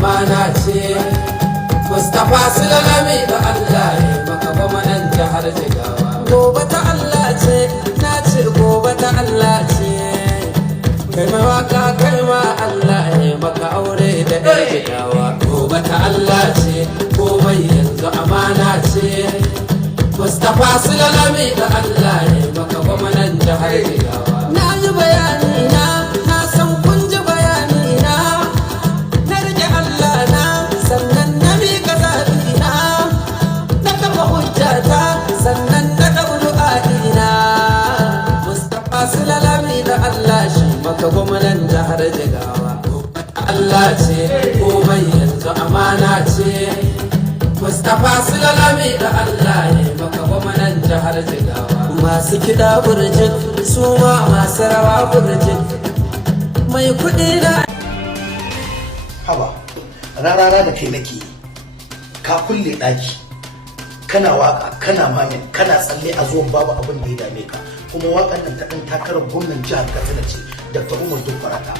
amana ce. Mustapha Sulalami da Allah ya maka gwamnan jihar Jigawa. Gobe ta Allah ce, na ce gobe ta Allah ce. Kai ma waka kai ma Allah ya maka aure da ɗan Jigawa. Gobe ta Allah ce, komai yanzu amana ce. Mustapha Sulalami da Allah ya maka gwamnan jihar Jigawa. Na yi bayani na san kun ji bayani na rike Allah na sannan na miƙa zaɓi na kafa hujjata sannan na ɗau du'a'ina. Mustapha Sulalami da Allah shi maka gwamnan jihar Jigawa. Allah ce komai yanzu amana ce. Mustapha Sulalami da Allah ne maka gwamnan jihar Jigawa. Masu kiɗa burjik su ma masu rawa burjik mai kuɗi da haba rarara da kai nake ka kulle ɗaki kana waka kana mamin kana tsalle a zuwan babu abin da ya dame ka kuma wakan nan ta ɗan takarar gwamnan jihar Katsina ce da ta Umar Dukwarata.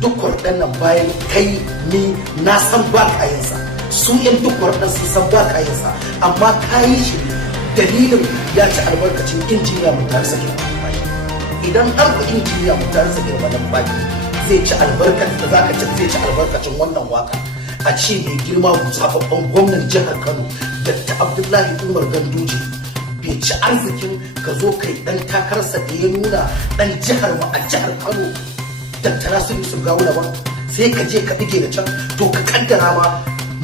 Dukwaratan nan bayan kai ni na san ba kayansa su yan Dukwaratan sun san ba kayansa amma kayi shi ne dalilin ya ci albarkacin injiniya Mutare Sakin Baki. Idan har ku injiniya Mutare Sakin Baki zai ci albarkacin da zaka ci zai ci albarkacin wannan waka a ce mai girma zababban gwamnan jihar Kano Dr. Abdullahi Umar Ganduje bai ci arzikin ka zo kai dan takararsa da ya nuna dan jihar mu a jihar Kano tattara su su gawuna ba sai ka je ka dige da can to ka kaddara ma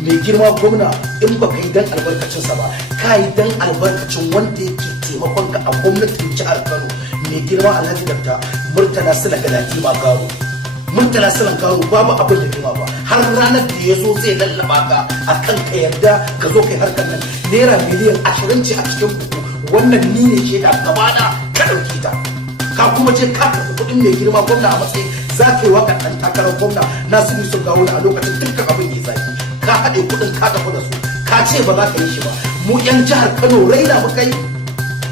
mai girma gwamna in ba ka yi dan albarkacinsa ba ka yi dan albarkacin wanda yake taimakon ka a gwamnatin jihar Kano mai girma Alhaji Dr. Murtala Sula Galadima Garo. Murtala Sula Garo babu abin da kima ba har ranar da ya zo zai lallaba ka akan ka yarda ka zo kai harkar nan naira miliyan 20 ce a cikin kuku wannan ni ne ke da gabana ka ɗauki ta ka kuma je ka karɓi kuɗin mai girma gwamna a matsayin za ka yi waƙar ɗan takarar gwamna Nasiru Yusuf Gawuna a lokacin dukkan abin ya zaki ka haɗe kuɗin ka tafi da su ka ce ba za ka yi shi ba mu yan jihar Kano raina muka yi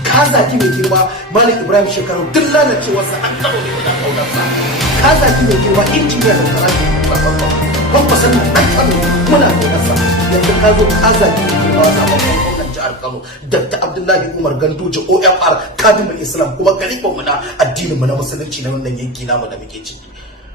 ka zaki mai girma Malik Ibrahim Shekaru duk lalacewarsa an Kano ne da ƙaunarsa ka zaki mai girma injiniya da karatu kwakwasan nan an Kano muna ƙaunarsa yanzu ka zo ka zaki mai girma zababban gwamnan jihar Kano Dr. Abdullahi Umar Ganduje OFR Kadimul Islam kuma garibin mu na addinin mu na musulunci na wannan yanki namu da muke ciki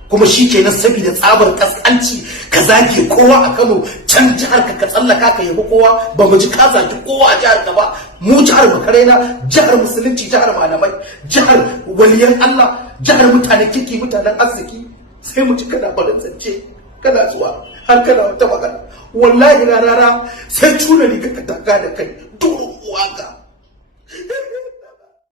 kuma shi kenan saboda tsabar kaskanci ka zage kowa a Kano can jihar ka tsallaka ka yabi kowa ba mu ji ka zage kowa a jihar ka ba mu jihar mu karena jihar musulunci jihar malamai jihar waliyan Allah jihar mutanen kirki mutanen arziki sai mu ji kana barin zance kana zuwa har kana wata magana wallahi rara sai tuna ni ka taka da kai duk